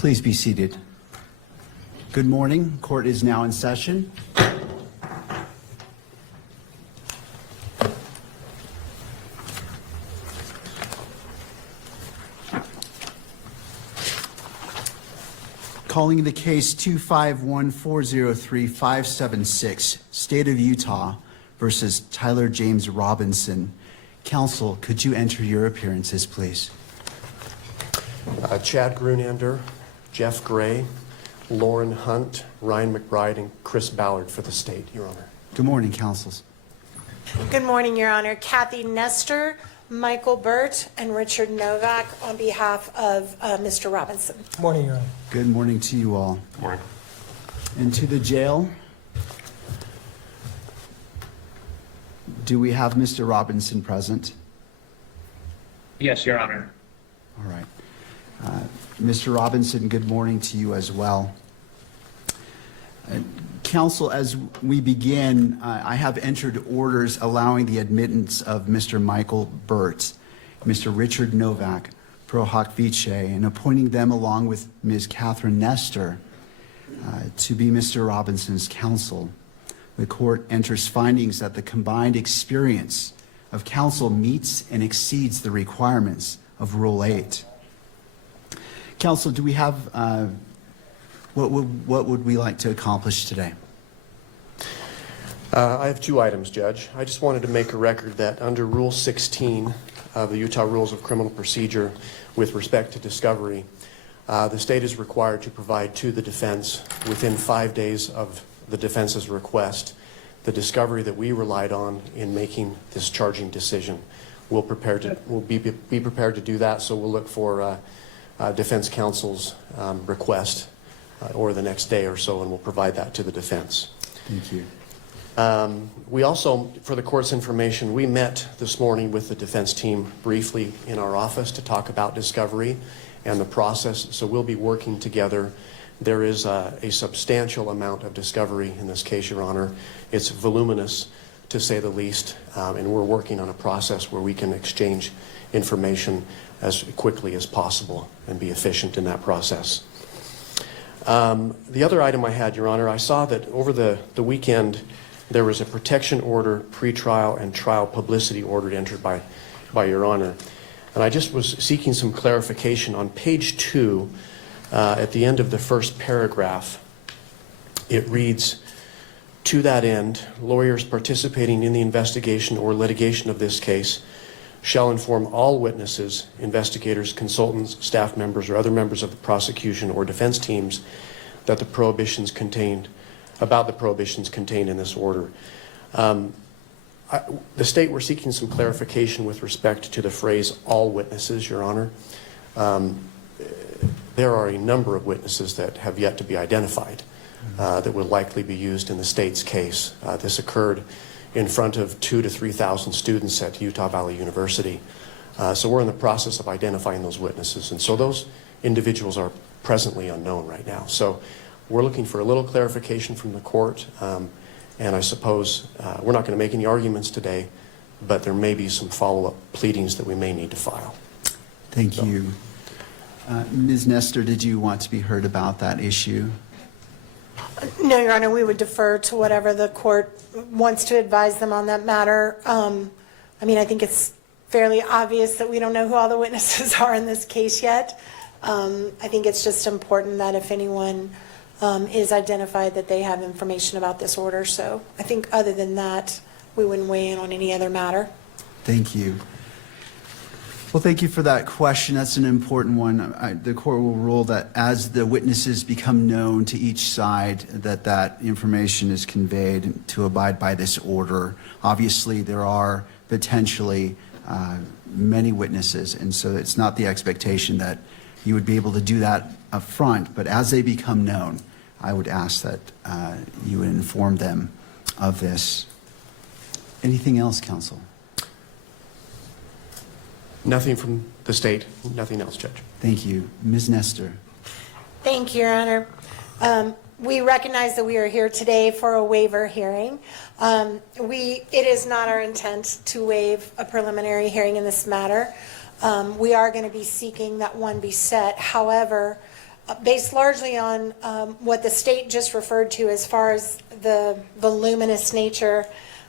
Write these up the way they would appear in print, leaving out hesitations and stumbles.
Please be seated. Good morning. Court is now in session. Calling the case 251403576, State of Utah versus Tyler James Robinson. Counsel, could you enter your appearances, please? Chad Grunander, Jeff Gray, Lauren Hunt, Ryan McBride, and Chris Ballard for the state, Your Honor. Good morning, counsels. Good morning, Your Honor. Kathy Nestor, Michael Burt, and Richard Novak on behalf of Mr. Robinson. Good morning, Your Honor. Good morning to you all. Good morning. And to the jail. Do we have Mr. Robinson present? Yes, Your Honor. All right. Mr. Robinson, good morning to you as well. Counsel, as we begin, I have entered orders allowing the admittance of Mr. Michael Burt, Mr. Richard Novak, pro hoc vice, and appointing them along with Ms. Catherine Nestor to be Mr. Robinson's counsel. The court enters findings that the combined experience of counsel meets and exceeds the requirements of Rule 8. Counsel, do we have, what would we like to accomplish today? I have two items, Judge. I just wanted to make a record that under Rule 16 of the Utah Rules of Criminal Procedure with respect to discovery, the state is required to provide to the defense within 5 days of the defense's request the discovery that we relied on in making this charging decision. We'll be prepared to do that, so we'll look for defense counsel's request or the next day or so, and we'll provide that to the defense. Thank you. We also, for the court's information, we met this morning with the defense team briefly in our office to talk about discovery and the process, so we'll be working together. There is a substantial amount of discovery in this case, Your Honor. It's voluminous, to say the least, and we're working on a process where we can exchange information as quickly as possible and be efficient in that process. The other item I had, Your Honor, I saw that over the weekend there was a protection order, pretrial, and trial publicity order entered by Your Honor. And I just was seeking some clarification. On page 2, at the end of the first paragraph, it reads, "To that end, lawyers participating in the investigation or litigation of this case shall inform all witnesses, investigators, consultants, staff members, or other members of the prosecution or defense teams that the prohibitions contained in this order." The state, we're seeking some clarification with respect to the phrase "all witnesses," Your Honor. There are a number of witnesses that have yet to be identified that will likely be used in the state's case. This occurred in front of 2,000 to 3,000 students at Utah Valley University. So we're in the process of identifying those witnesses. And so those individuals are presently unknown right now. So we're looking for a little clarification from the court. And I suppose we're not going to make any arguments today, but there may be some follow-up pleadings that we may need to file. Thank you. Ms. Nestor, did you want to be heard about that issue? No, Your Honor, we would defer to whatever the court wants to advise them on that matter. I mean, I think it's fairly obvious that we don't know who all the witnesses are in this case yet. I think it's just important that if anyone is identified that they have information about this order. So I think other than that, we wouldn't weigh in on any other matter. Thank you. Well, thank you for that question. That's an important one. The court will rule that as the witnesses become known to each side, that information is conveyed to abide by this order. Obviously, there are potentially many witnesses, and so it's not the expectation that you would be able to do that up front, but as they become known, I would ask that you would inform them of this. Anything else, counsel? Nothing from the state, nothing else, Judge. Thank you. Ms. Nestor. Thank you, Your Honor. We recognize that we are here today for a waiver hearing. It is not our intent to waive a preliminary hearing in this matter. We are going to be seeking that one be set. However, based largely on what the state just referred to as far as the voluminous nature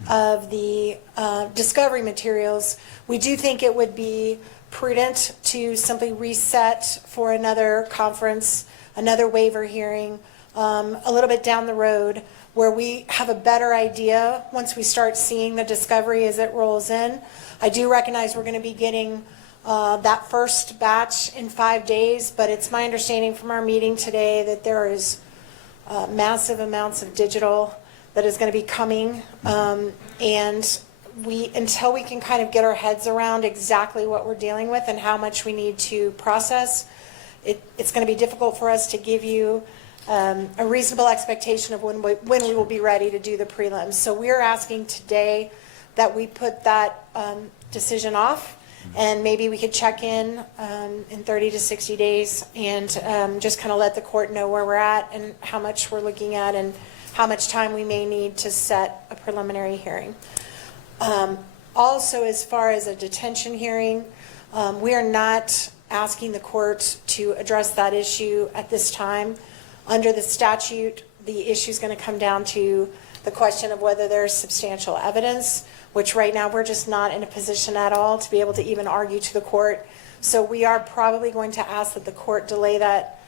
of the discovery materials, we do think it would be prudent to simply reset for another conference, another waiver hearing, a little bit down the road, where we have a better idea once we start seeing the discovery as it rolls in. I do recognize we're going to be getting that first batch in 5 days, but it's my understanding from our meeting today that there is massive amounts of digital that is going to be coming, and until we can kind of get our heads around exactly what we're dealing with and how much we need to process, it's going to be difficult for us to give you a reasonable expectation of when we will be ready to do the prelims. So we're asking today that we put that decision off, and maybe we could check in 30 to 60 days and just kind of let the court know where we're at and how much we're looking at and how much time we may need to set a preliminary hearing. Also, as far as a detention hearing, we are not asking the court to address that issue at this time. Under the statute, the issue is going to come down to the question of whether there's substantial evidence, which right now we're just not in a position at all to be able to even argue to the court. So we are probably going to ask that the court delay that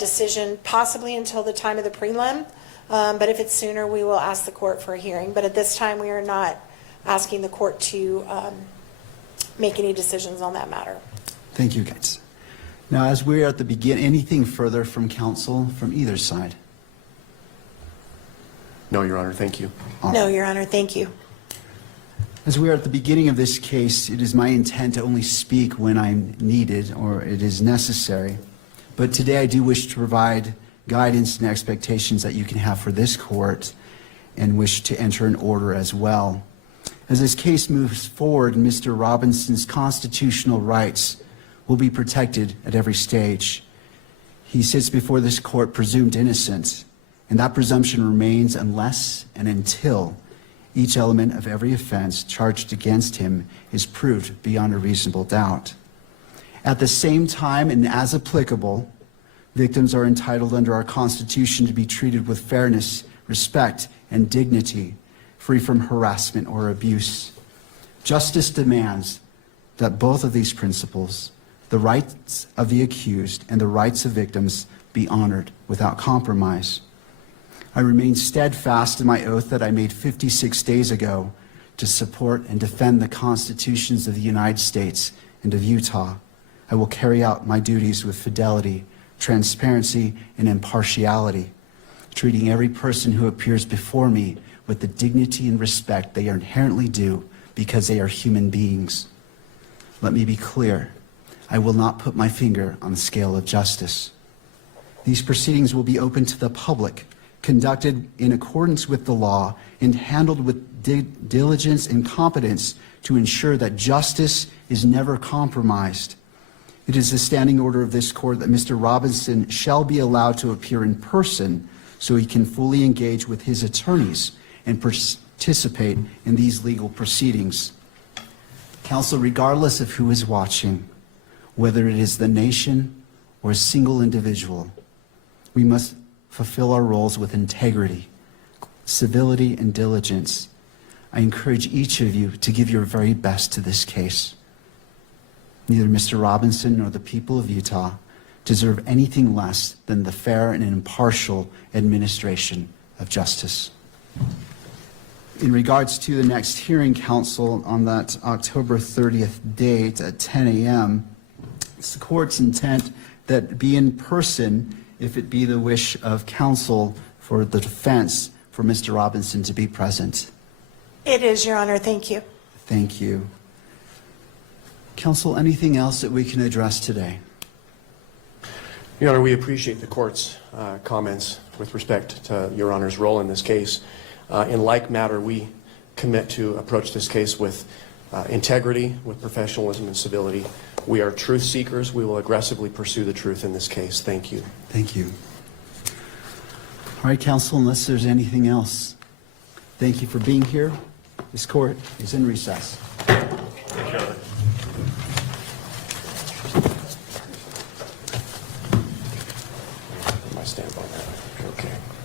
decision possibly until the time of the prelim. But if it's sooner, we will ask the court for a hearing. But at this time, we are not asking the court to make any decisions on that matter. Thank you, guys. Now, as we're at the beginning, anything further from counsel from either side? No, Your Honor, thank you. No, Your Honor, thank you. As we are at the beginning of this case, it is my intent to only speak when I'm needed or it is necessary. But today I do wish to provide guidance and expectations that you can have for this court and wish to enter an order as well. As this case moves forward, Mr. Robinson's constitutional rights will be protected at every stage. He sits before this court presumed innocent, and that presumption remains unless and until each element of every offense charged against him is proved beyond a reasonable doubt. At the same time, and as applicable, victims are entitled under our Constitution to be treated with fairness, respect, and dignity, free from harassment or abuse. Justice demands that both of these principles, the rights of the accused and the rights of victims, be honored without compromise. I remain steadfast in my oath that I made 56 days ago to support and defend the constitutions of the United States and of Utah. I will carry out my duties with fidelity, transparency, and impartiality, treating every person who appears before me with the dignity and respect they are inherently due because they are human beings. Let me be clear. I will not put my finger on the scale of justice. These proceedings will be open to the public, conducted in accordance with the law, and handled with diligence and competence to ensure that justice is never compromised. It is the standing order of this court that Mr. Robinson shall be allowed to appear in person so he can fully engage with his attorneys and participate in these legal proceedings. Counsel, regardless of who is watching, whether it is the nation or a single individual, we must fulfill our roles with integrity, civility, and diligence. I encourage each of you to give your very best to this case. Neither Mr. Robinson nor the people of Utah deserve anything less than the fair and impartial administration of justice. In regards to the next hearing, counsel, on that October 30th date at 10 a.m., it's the court's intent that be in person if it be the wish of counsel for the defense for Mr. Robinson to be present. It is, Your Honor. Thank you. Thank you. Counsel, anything else that we can address today? Your Honor, we appreciate the court's comments with respect to Your Honor's role in this case. In like matter, we commit to approach this case with integrity, with professionalism and civility. We are truth seekers. We will aggressively pursue the truth in this case. Thank you. Thank you. All right, counsel, unless there's anything else, thank you for being here. This court is in recess. my stamp on that. Okay.